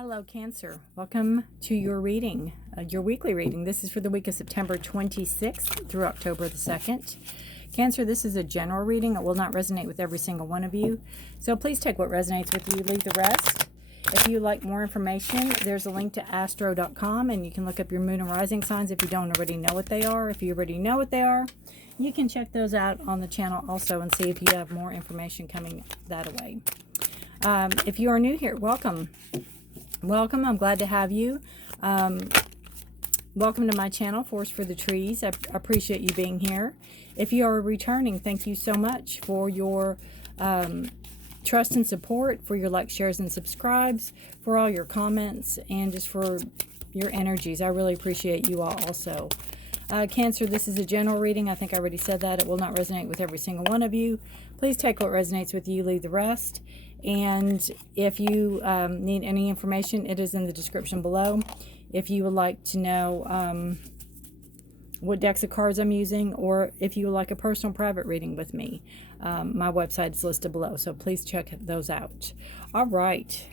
Hello, Cancer. Welcome to your reading, your weekly reading. This is for the week of September 26th through October the 2nd. Cancer, this is a general reading. It will not resonate with every single one of you. So please take what resonates with you, leave the rest. If you like more information, there's a link to astro.com, and you can look up your moon and rising signs if you don't already know what they are. If you already know what they are, you can check those out on the channel also and see if you have more information coming that way. If you are new here, welcome. Welcome. I'm glad to have you. Welcome to my channel, Forest for the Trees. I appreciate you being here. If you are returning, thank you so much for your trust and support, for your likes, shares, and subscribes, for all your comments, and just for your energies. I really appreciate you all also. Cancer, this is a general reading. I think I already said that. It will not resonate with every single one of you. Please take what resonates with you, leave the rest. And if you need any information, it is in the description below. If you would like to know what decks of cards I'm using, or if you would like a personal private reading with me, my website is listed below, so please check those out. All right,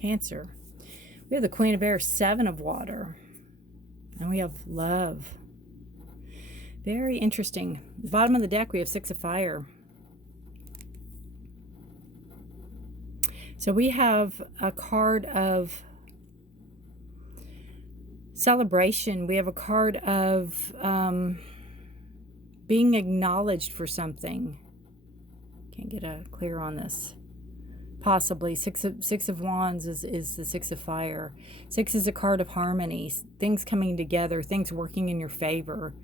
Cancer. We have the Queen of Air, Seven of Water, and we have Love. Very interesting. Bottom of the deck, we have Six of Fire. So we have a card of celebration. We have a card of being acknowledged for something. Can't get a clear on this. Possibly. Six of Wands is the Six of Fire. Six is a card of harmony. Things coming together. Things working in your favor.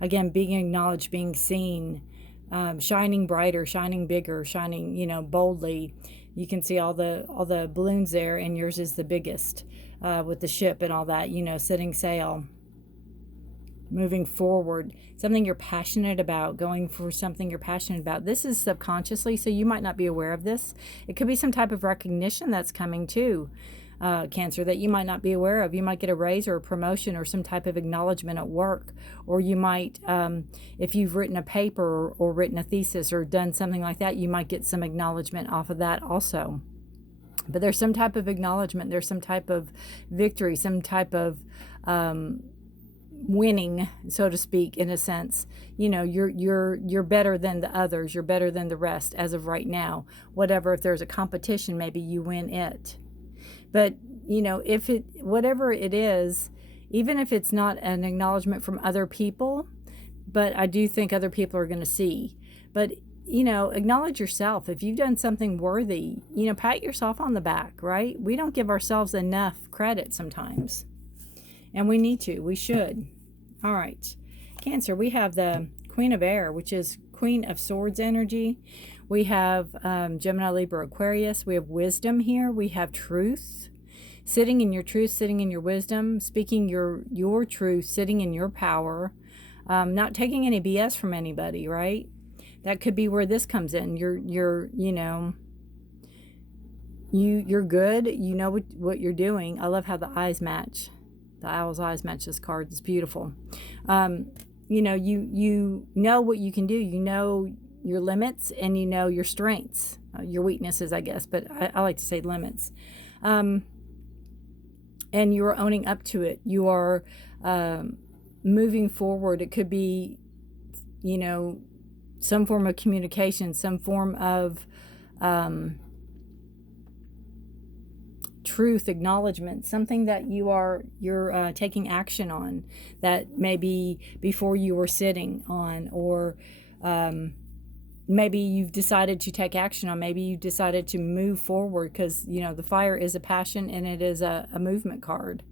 Again, being acknowledged, being seen. Shining brighter, shining bigger, shining, boldly. You can see all the balloons there, and yours is the biggest, with the ship and all that, setting sail, moving forward, something you're passionate about, going for something you're passionate about. This is subconsciously, so you might not be aware of this. It could be some type of recognition that's coming too, Cancer, that you might not be aware of. You might get a raise or a promotion or some type of acknowledgement at work, or you might, if you've written a paper or written a thesis or done something like that, you might get some acknowledgement off of that also. But there's some type of acknowledgement, there's some type of victory, some type of winning, so to speak, in a sense. You're better than the others, you're better than the rest as of right now. Whatever, if there's a competition, maybe you win it. But, whatever it is, even if it's not an acknowledgement from other people, but I do think other people are going to see. But, acknowledge yourself. If you've done something worthy, pat yourself on the back, right? We don't give ourselves enough credit sometimes. And we need to. We should. All right. Cancer, we have the Queen of Air, which is Queen of Swords energy. We have Gemini, Libra, Aquarius. We have wisdom here. We have truth. Sitting in your truth, sitting in your wisdom, speaking your truth, sitting in your power. Not taking any BS from anybody, right? That could be where this comes in. You're good. You know what you're doing. I love how the eyes match. The owl's eyes match this card. It's beautiful. You know what you can do. You know your limits, and you know your strengths, your weaknesses, I guess, but I like to say limits. And you are owning up to it. You are moving forward. It could be, some form of communication, some form of truth, acknowledgement, something that you're taking action on that maybe before you were sitting on, or maybe you've decided to take action on, maybe you decided to move forward, because the fire is a passion, and it is a movement card.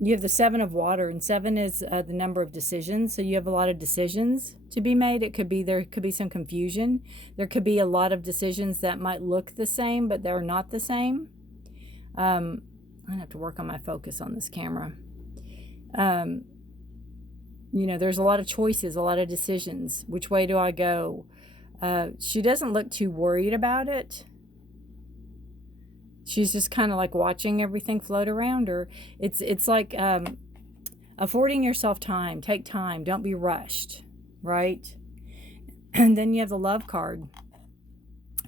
You have the Seven of Water, and 7 is the number of decisions. So you have a lot of decisions to be made. There could be some confusion. There could be a lot of decisions that might look the same, but they're not the same. I have to work on my focus on this camera. There's a lot of choices, a lot of decisions. Which way do I go? She doesn't look too worried about it. She's just kind of like watching everything float around her. It's like affording yourself time. Take time. Don't be rushed, right? And then you have the Love card.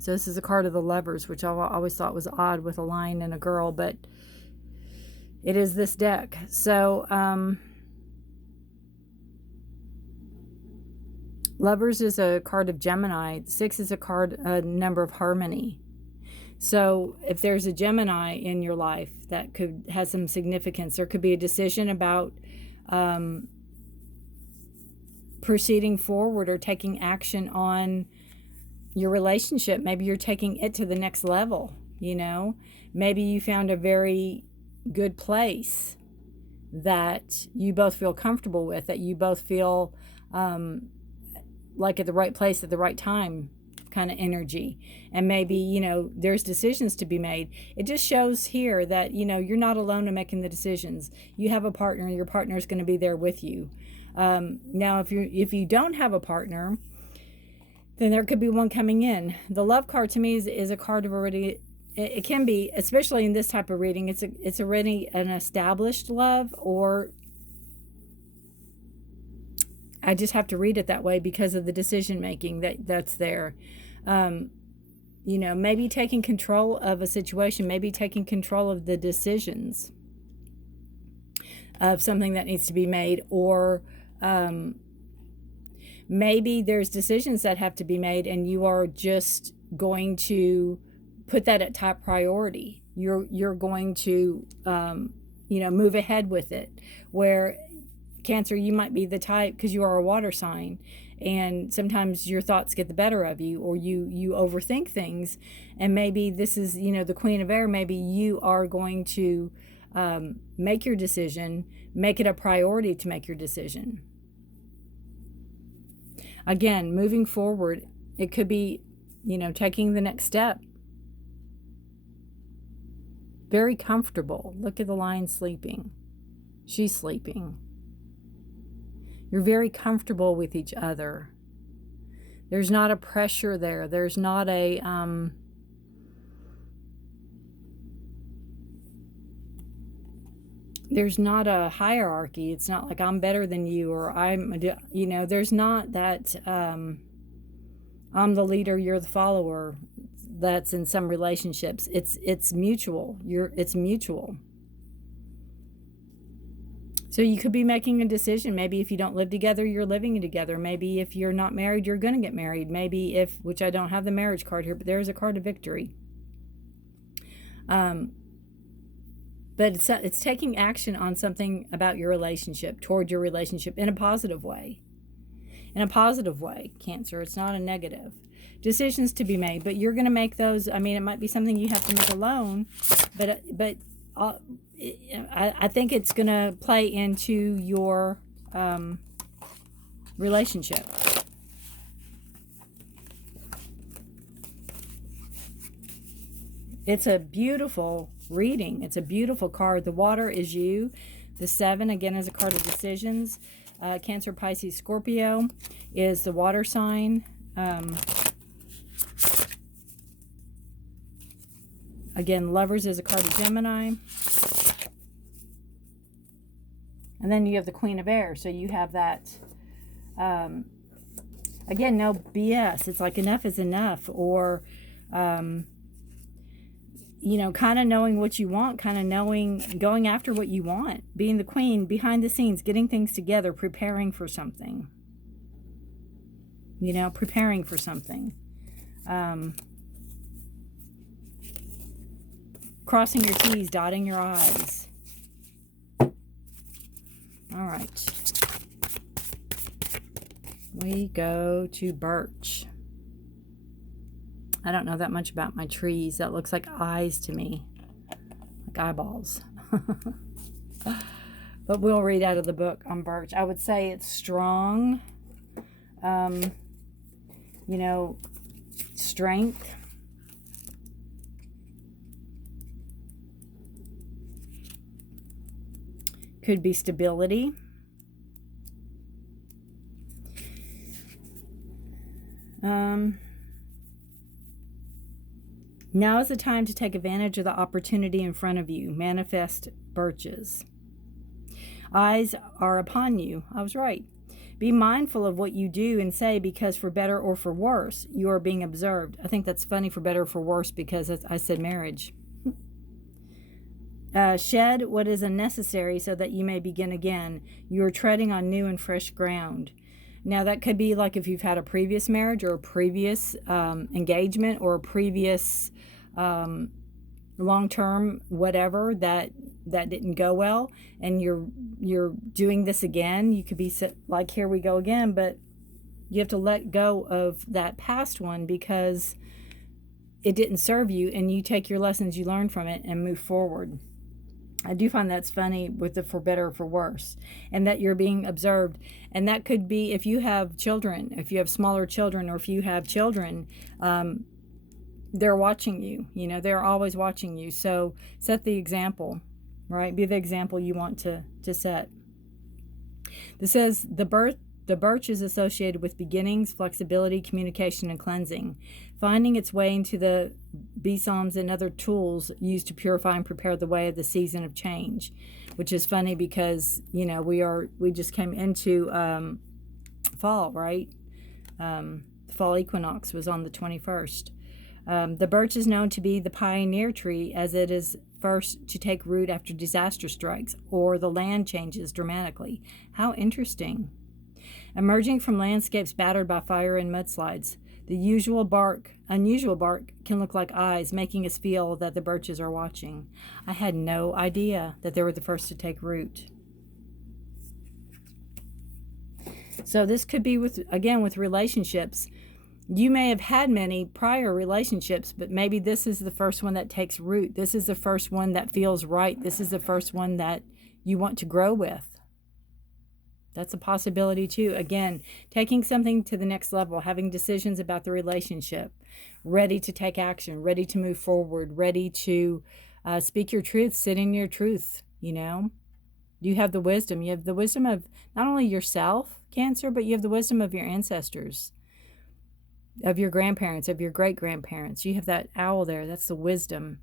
So this is a card of the Lovers, which I always thought was odd with a lion and a girl, but it is this deck. So Lovers is a card of Gemini. 6 is a number of harmony. So if there's a Gemini in your life, that has some significance. There could be a decision about proceeding forward or taking action on your relationship. Maybe you're taking it to the next level, you know. Maybe you found a very good place that you both feel comfortable with, that you both feel like at the right place at the right time kind of energy. And maybe, you know, there's decisions to be made. It just shows here that, you know, you're not alone in making the decisions. You have a partner. Your partner is going to be there with you. Now, if you don't have a partner, then there could be one coming in. The Love card to me is a card of already. It can be, especially in this type of reading, it's already an established love, or I just have to read it that way because of the decision making that's there. You know, maybe taking control of a situation, maybe taking control of the decisions of something that needs to be made, or maybe there's decisions that have to be made and you are just going to put that at top priority. You're going to you know, move ahead with it. Where Cancer, you might be the type, because you are a water sign, and sometimes your thoughts get the better of you, or you overthink things, and maybe this is, you know, the Queen of Air. Maybe you are going to make your decision, make it a priority to make your decision. Again, moving forward, it could be, you know, taking the next step. Very comfortable. Look at the lion sleeping. She's sleeping. You're very comfortable with each other. There's not a pressure there. There's not a there's not a hierarchy. It's not like I'm better than you, or I'm, you know, there's not that I'm the leader, you're the follower. That's in some relationships. It's mutual. It's mutual. So you could be making a decision. Maybe if you don't live together, you're living together. Maybe if you're not married, you're going to get married. Maybe if, which I don't have the marriage card here, but there's a card of victory. But it's taking action on something about your relationship, toward your relationship, in a positive way. In a positive way, Cancer. It's not a negative. Decisions to be made, but you're going to make those. I mean, it might be something you have to make alone, but I think it's going to play into your relationship. It's a beautiful reading. It's a beautiful card. The water is you. The 7, again, is a card of decisions. Cancer, Pisces, Scorpio is the water sign. Again, Lovers is a card of Gemini. And then you have the Queen of Air. So you have that, again, no BS. It's like enough is enough. Or, you know, kind of knowing what you want, kind of knowing, going after what you want. Being the queen, behind the scenes, getting things together, preparing for something. You know, preparing for something. Crossing your T's, dotting your I's. All right. We go to Birch. I don't know that much about my trees. That looks like eyes to me. Like eyeballs. But we'll read out of the book on Birch. I would say it's strong. You know, strength. Could be stability. Now is the time to take advantage of the opportunity in front of you. Manifest birches. Eyes are upon you. I was right. Be mindful of what you do and say, because for better or for worse, you are being observed. I think that's funny, for better or for worse, because I said marriage. Shed what is unnecessary so that you may begin again. You are treading on new and fresh ground. Now, that could be like if you've had a previous marriage or a previous engagement or a previous long-term whatever that didn't go well, and you're doing this again. You could be like, here we go again, but you have to let go of that past one because it didn't serve you, and you take your lessons you learned from it and move forward. I do find that's funny with the for better or for worse, and that you're being observed. And that could be if you have children, if you have smaller children, or if you have children, they're watching you. You know, they're always watching you. So set the example, right? Be the example you want to set. This says the birch is associated with beginnings, flexibility, communication, and cleansing, finding its way into the besoms and other tools used to purify and prepare the way of the season of change. Which is funny because, you know, we just came into fall, right? The fall equinox was on the 21st. The birch is known to be the pioneer tree, as it is first to take root after disaster strikes or the land changes dramatically. How interesting. Emerging from landscapes battered by fire and mudslides, the unusual bark can look like eyes, making us feel that the birches are watching. I had no idea that they were the first to take root. So this could be with relationships. You may have had many prior relationships, but maybe this is the first one that takes root. This is the first one that feels right. This is the first one that you want to grow with. That's a possibility too. Again, taking something to the next level, having decisions about the relationship, ready to take action, ready to move forward, ready to speak your truth, sit in your truth, you know. You have the wisdom. You have the wisdom of not only yourself, Cancer, but you have the wisdom of your ancestors, of your grandparents, of your great-grandparents. You have that owl there. That's the wisdom.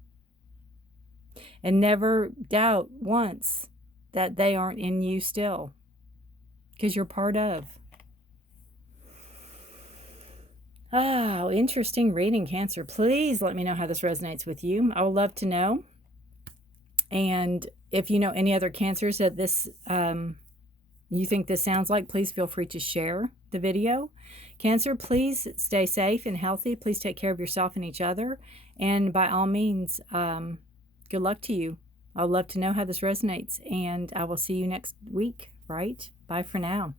And never doubt once that they aren't in you still, because you're part of. Oh, interesting reading, Cancer. Please let me know how this resonates with you. I would love to know. And if you know any other Cancers that this you think this sounds like, please feel free to share the video. Cancer, please stay safe and healthy. Please take care of yourself and each other. And by all means, good luck to you. I would love to know how this resonates. And I will see you next week, right? Bye for now.